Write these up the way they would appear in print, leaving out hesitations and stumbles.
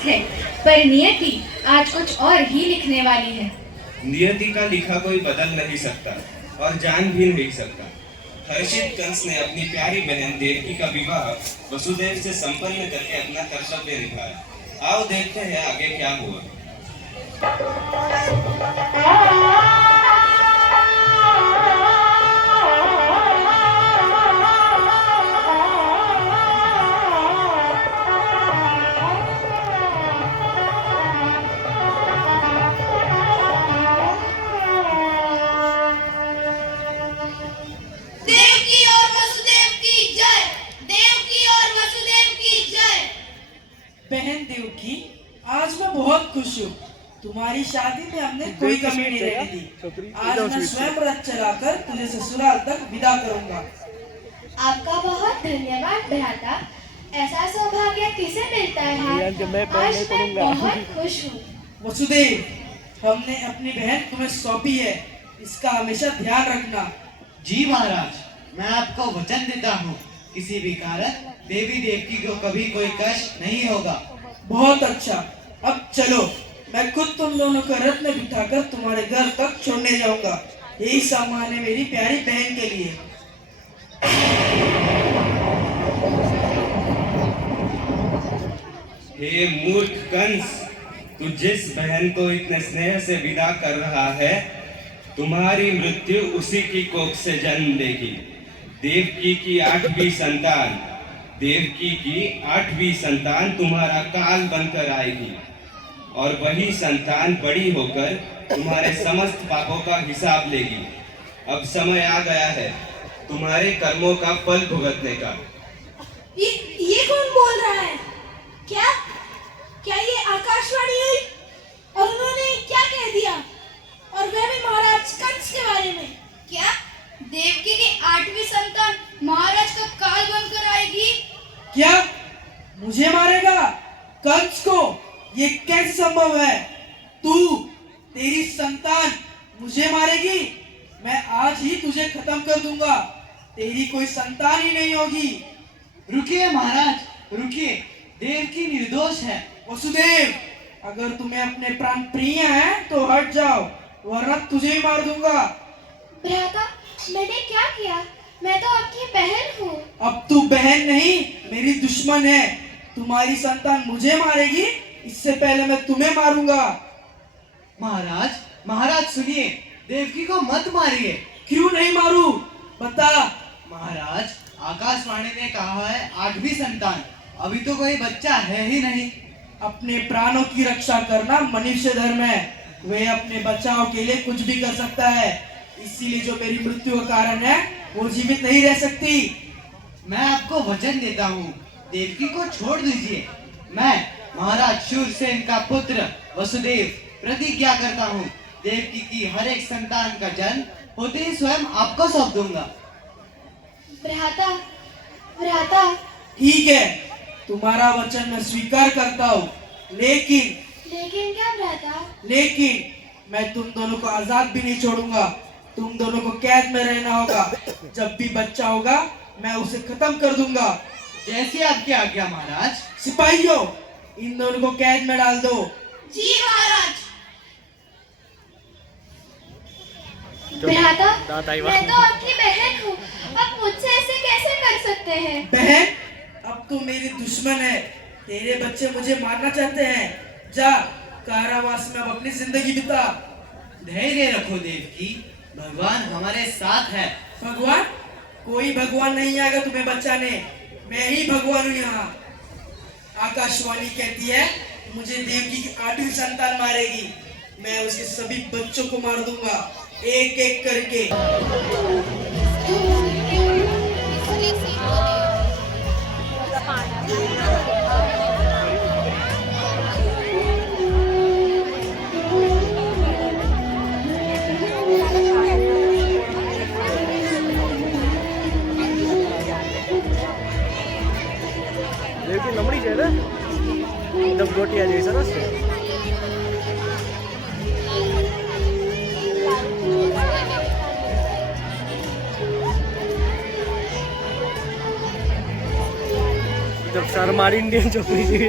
मस्त है, पर नियति आज कुछ और ही लिखने वाली है। नियति का लिखा कोई बदल नहीं सकता और जान भी नहीं सकता। हर्षित कंस ने अपनी प्यारी बहन देवकी का विवाह वसुदेव से संपन्न करके अपना कर्तव्य निभाया। आओ देखते हैं आगे क्या हुआ। देवकी और वसुदेव की जय। देवकी और वसुदेव की जय। बहन देवकी, आज मैं बहुत खुश हूँ। तुम्हारी शादी में हमने कोई कमी नहीं रहने दी। आज मैं स्वयं रथ चलाकर तुझे ससुराल तक विदा करूंगा। आपका बहुत धन्यवाद भ्राता। ऐसा सौभाग्य किसे मिलता है? आज मैं बहुत खुश हूँ। वसुदेव, हमने अपनी बहन तुम्हें सौंपी है, इसका हमेशा ध्यान रखना। जी महाराज, मैं आपको वचन देता हूँ, किसी भी कारण देवी देवकी को कभी कोई कष्ट नहीं होगा। बहुत अच्छा, अब चलो, मैं खुद तुम दोनों को रथ में बिठाकर तुम्हारे घर तक छोड़ने जाऊंगा। यही सामान है मेरी प्यारी बहन के लिए। हे मूर्ख कंस, तू जिस बहन को इतने स्नेह से विदा कर रहा है, तुम्हारी मृत्यु उसी की कोख से जन्म लेगी। देवकी की 8वीं संतान, देवकी की 8वीं संतान तुम्हारा काल बनकर आएगी और वही संतान बड़ी होकर तुम्हारे समस्त पापों का हिसाब लेगी। अब समय आ गया है तुम्हारे कर्मों का फल भुगतने का। ये कौन बोल रहा है? क्या क्या ये आकाशवाणी हुई? और उन्होंने क्या कह दिया? और वह भी महाराज कंस के बारे में? क्या देवकी की 8वीं संतान महाराज का काल बनकर आएगी? क्या मुझे मारेगा? कंस को? ये कैसे संभव है? तू, तेरी संतान मुझे मारेगी? मैं आज ही तुझे खत्म कर दूंगा। तेरी कोई संतान ही नहीं होगी। रुकिए महाराज, रुकिए, देवकी निर्दोष है। वसुदेव, अगर तुम्हें अपने प्राण प्रिय हैं तो हट जाओ, वरना तुझे ही मार दूंगा। भ्राता, मैंने क्या किया? मैं तो आपकी बहन हूँ। अब तू बहन नहीं, मेरी दुश्मन है। तुम्हारी संतान मुझे मारेगी, इससे पहले मैं तुम्हें मारूंगा। महाराज, महाराज सुनिए, देवकी को मत मारिए। क्यों नहीं मारू? बता। महाराज, आकाशवाणी ने कहा है 8वीं संतान, अभी तो कोई बच्चा है ही नहीं। अपने प्राणों की रक्षा करना मनुष्य धर्म है। वे अपने बचाव के लिए कुछ भी कर सकता है, इसीलिए जो मेरी मृत्यु का कारण है वो जीवित नहीं रह सकती। मैं आपको वचन देता हूँ, देवकी को छोड़ दीजिए। मैं महाराज शूरसेन का पुत्र वसुदेव प्रतिज्ञा करता हूँ, देवकी की हर एक संतान का जन्म होते ही स्वयं आपको सौंप दूंगा। भ्राता, भ्राता। ठीक है, तुम्हारा वचन मैं स्वीकार करता हूँ, लेकिन क्या भ्राता? लेकिन मैं तुम दोनों को आजाद भी नहीं छोड़ूंगा। तुम दोनों को कैद में रहना होगा। जब भी बच्चा होगा मैं उसे खत्म कर दूंगा। जैसी आपकी आज्ञा महाराज। सिपाहियों, इन दोनों को कैद में डाल दो। जी महाराज। भ्राता, मैं तो आपकी बहन हूँ, आप मुझसे ऐसे कैसे कर सकते हैं? बहन, अब तू मेरी दुश्मन है। तेरे बच्चे मुझे मारना चाहते हैं। जा, कारावास में अब अपनी जिंदगी बिता। धैर्य रखो देवकी, भगवान हमारे साथ है। भगवान? कोई भगवान नहीं आएगा तुम्हें बचाने। मैं ही भगवान हूँ यहाँ। आकाशवाणी कहती है मुझे देवकी की 8वीं संतान मारेगी। मैं उसके सभी बच्चों को मार दूंगा, एक एक करके। દેવકી લમડી છે ને એકદમ ગોટિયા જેવી સરસ છે. એકદમ શર્માળ ઇન્ડિયન છોકરી જેવી.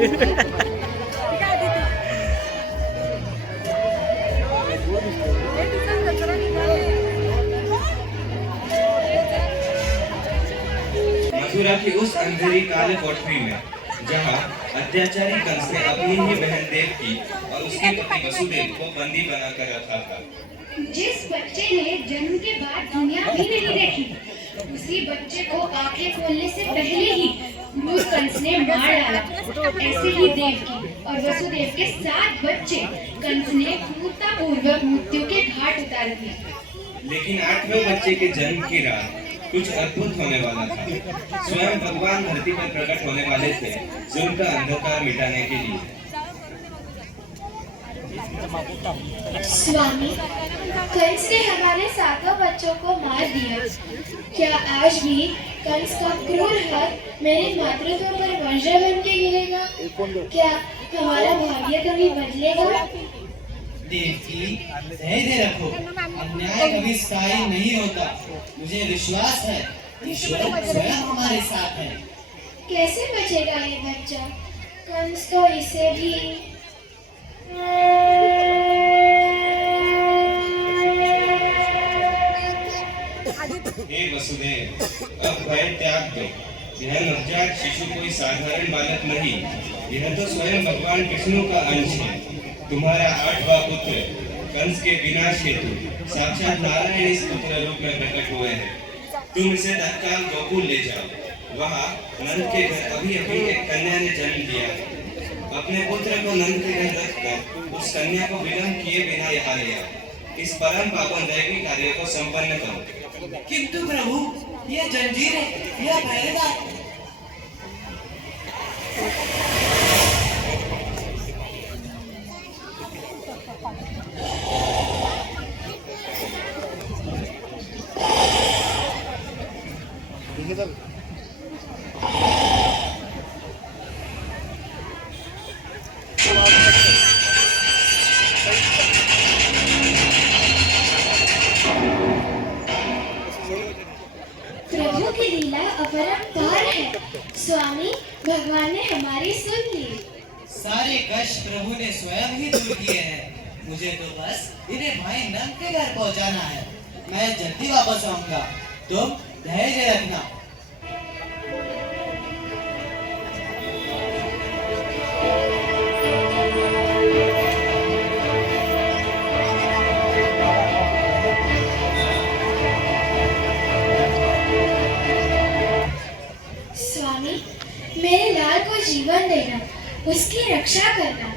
सोचा कि उस अंधेरी काले कोठरी में जहाँ अत्याचारी कंस ने अपनी ही बहन देवकी और उसके पति वसुदेव को बंदी बनाकर रखा था, जिस बच्चे ने जन्म के बाद दुनिया भी नहीं देखी, उसी बच्चे को आंखें खोलने से पहले ही क्रूर कंस ने मार डाला। ऐसे ही देवकी और वसुदेव के 7 बच्चे कंस ने क्रूरतापूर्वक मृत्यु के घाट उतार दिए। लेकिन 8वें बच्चे के जन्म की रात कुछ अद्भुत होने वाला था। स्वयं भगवान धरती पर प्रकट होने वाले थे जुल्म का अंधकार मिटाने के लिए। स्वामी, कंस ने हमारे 7 बच्चों को मार दिया। क्या आज भी कंस का क्रूर हाथ मेरे मातृत्व पर वज्र बन के गिरेगा? क्या हमारा भाग्य कभी बदलेगा? देवकी, धैर्य रखो, अन्याय कभी स्थायी नहीं होता। मुझे विश्वास है ईश्वर स्वयं हमारे साथ है। कैसे बचेगा ये बच्चा? कंस तो इसे भी हे वसुदेव, अब भय त्याग दो। यह नवजात शिशु कोई साधारण बालक नहीं, यह तो स्वयं भगवान विष्णु का अंश है। तुम्हारा 8वां पुत्र कंस के विनाश हेतु साक्षात नारायण इस पुत्र रूप में प्रकट हुए हैं। तुम इसे तत्काल गोकुल ले जाओ। वहाँ नंद के घर अभी अभी एक कन्या ने जन्म लिया है। अपने पुत्र को नंद के घर रखकर उस कन्या को विलंब किए बिना यहाँ ले आओ। इस परम पावन दैवी कार्य को संपन्न करो। किंतु प्रभु, ये जंजीरें, यह पहरेदार। प्रभु की लीला अपरंपार है। स्वामी, भगवान ने हमारी सुन ली। सारे कष्ट प्रभु ने स्वयं ही दूर किए हैं। मुझे तो बस इन्हें भाई नंद के घर पहुंचाना है। मैं जल्दी वापस आऊंगा। तुम धैर्य रखना। स्वामी, मेरे लाल को जीवन देना, उसकी रक्षा करना।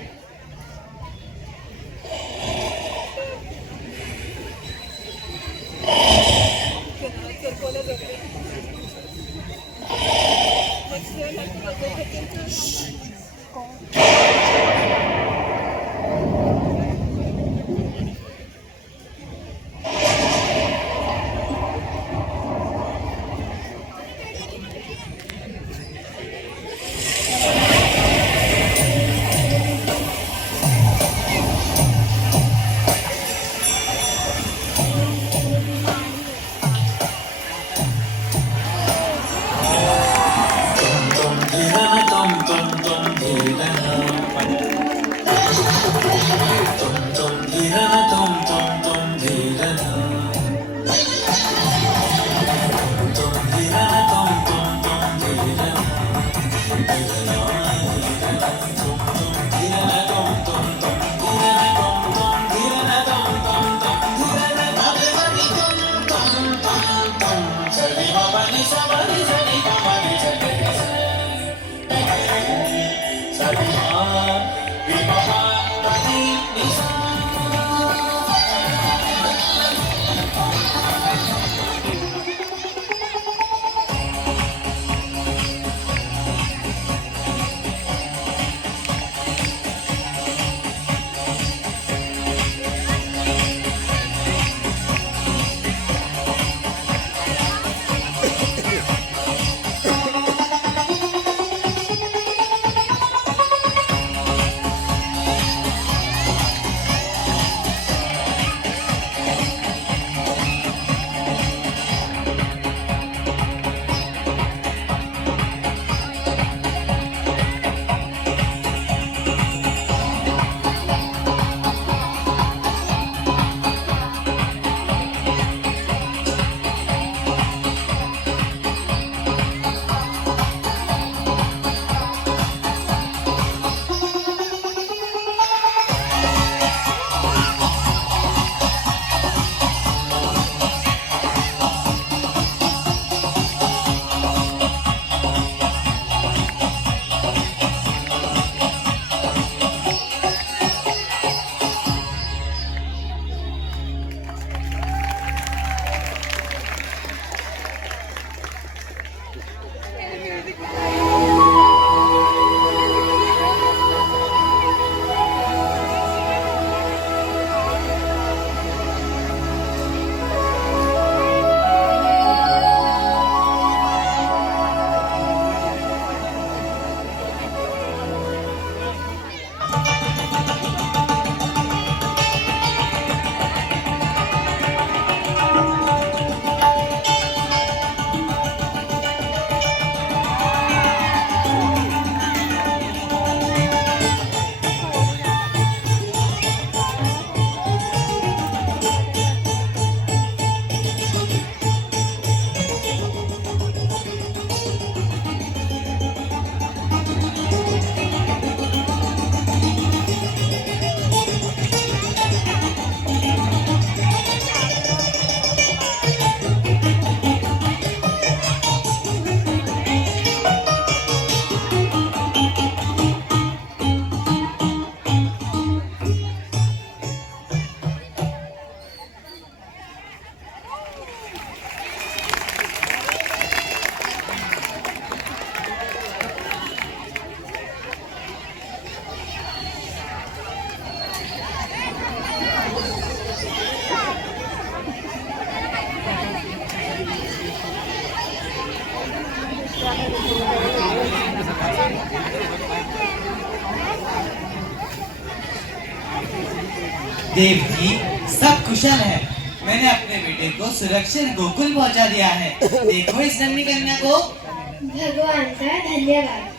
Tom tom tom tom tom Devaki सब कुशल है। मैंने अपने बेटे को सुरक्षित गोकुल पहुंचा दिया है। देखो इस नन्ही कन्या को। भगवान का धन्यवाद।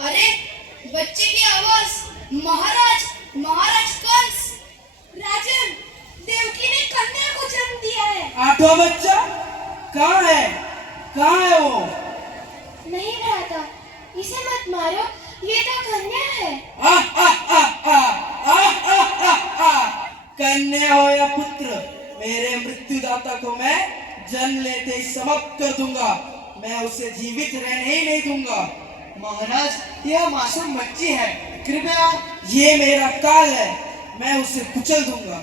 अरे बच्चे की आवाज। महाराज, महाराज कंस। राजन, देवकी ने कन्या को जन्म दिया है। आठवां बच्चा कहाँ है? कहाँ है वो? नहीं भ्राता, इसे मत मारो, ये तो कन्या है। आ, आ, आ, आ, आ, आ, आ, आ, कन्या हो या पुत्र, मेरे मृत्युदाता को मैं जन्म लेते ही समाप्त कर दूंगा। मैं उसे जीवित रहने ही नहीं दूंगा। महाराज, यह मासूम बच्ची है, कृपया। ये मेरा काल है, मैं उसे कुचल दूंगा।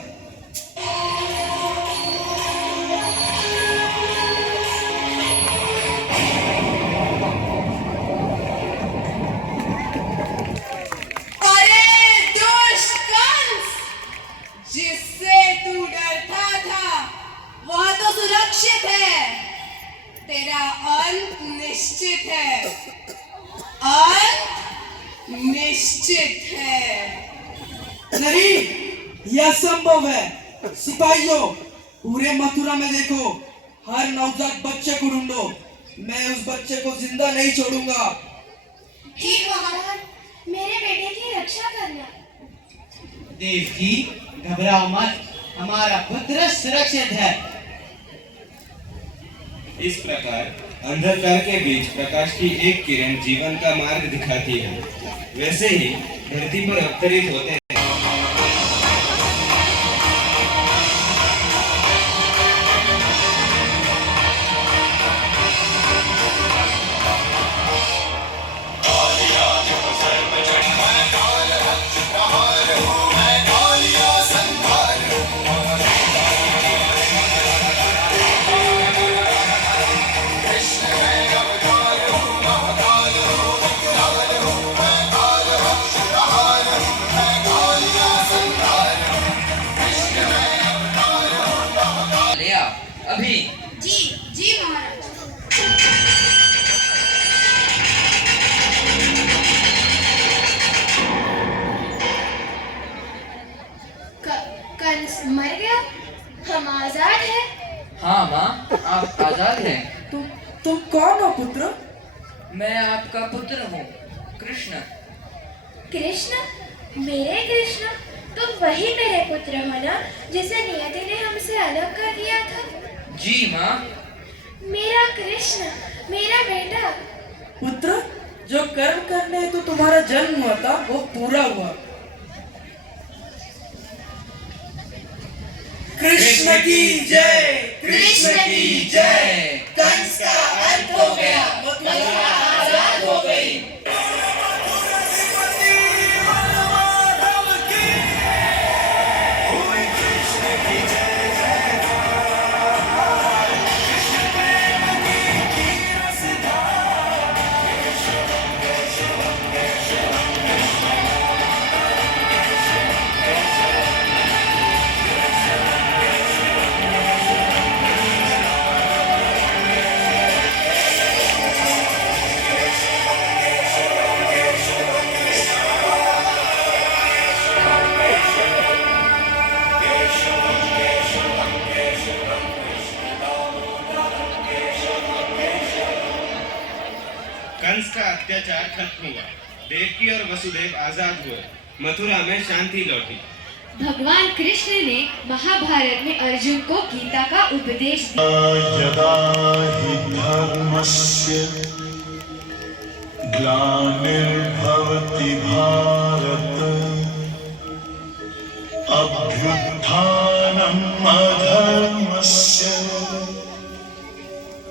अरे दुष्ट कंस, जिससे तू डरता था वह तो सुरक्षित है। तेरा अंत निश्चित है। अंत निश्चित है। नहीं, यह संभव है। सिपाहियों, पूरे मथुरा में देखो, हर नवजात बच्चे को ढूंढो। मैं उस बच्चे को जिंदा नहीं छोड़ूंगा। ठीक महाराज, मेरे बेटे की रक्षा करना। देवकी, घबराओ मत, हमारा पुत्र सुरक्षित है। इस प्रकार अंधकार के बीच प्रकाश की एक किरण जीवन का मार्ग दिखाती है। वैसे ही धरती पर अवतरित होते हैं। अभी जी जी महाराज। कंस मर गया, हम आजाद हैं। हाँ माँ, आप आजाद हैं। तुम कौन हो पुत्र? मैं आपका पुत्र हूँ, कृष्ण। कृष्ण, मेरे कृष्ण, तुम वही मेरे पुत्र हो ना, जिसे नियति ने हमसे अलग कर दिया था? जी माँ। मेरा कृष्ण, मेरा बेटा। पुत्र, जो कर्म करने हेतु तुम्हारा जन्म हुआ था वो पूरा हुआ। कृष्ण की जय, कृष्ण की जय। कंस का अंत हो गया, मथुरा आजाद हो गई। कंस का अत्याचार खत्म हुआ। देवकी और वसुदेव आजाद हुए। मथुरा में शांति लौटी। भगवान कृष्ण ने महाभारत में अर्जुन को गीता का उपदेश दिया। यदा हि धर्मस्य ग्लानिर्भवति भारत अभ्युत्थानम् अधर्मस्य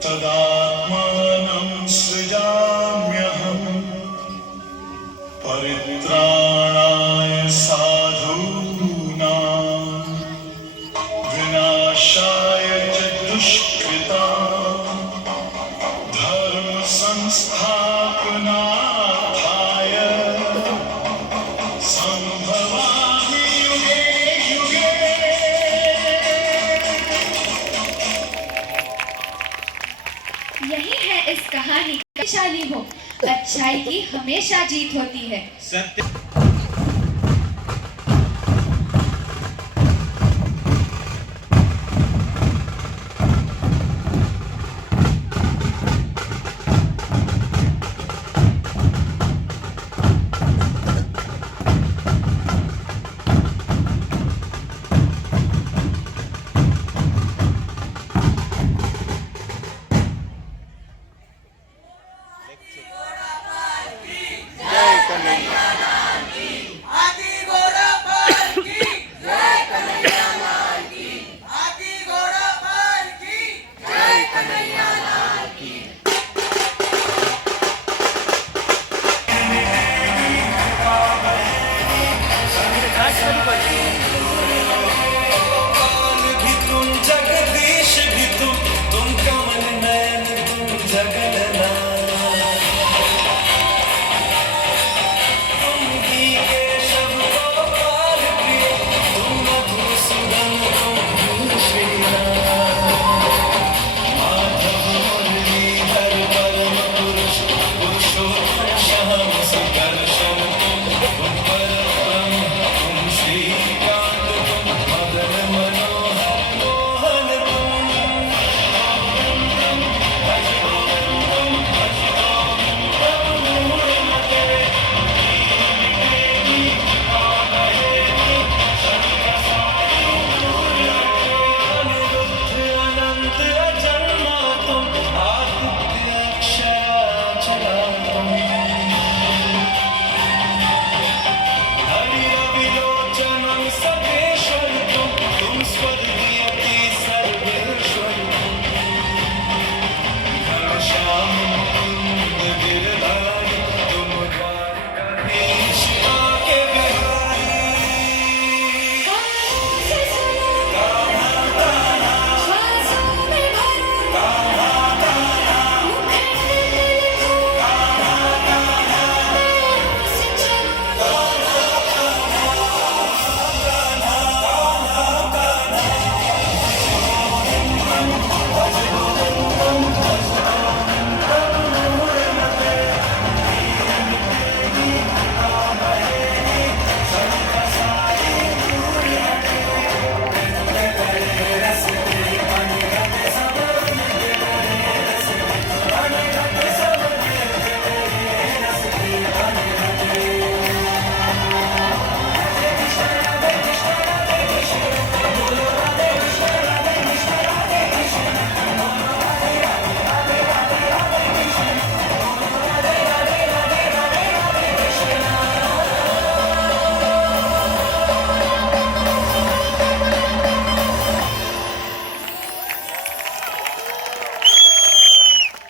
तदात्मानं सृजाम्यहम् परित्राणाय साधूनां विनाशाय च दुष्कृतां धर्म संस्थापनार्थाय संभवामि युगे युगे। कहानी शक्तिशाली हो, अच्छाई की हमेशा जीत होती है। सत्य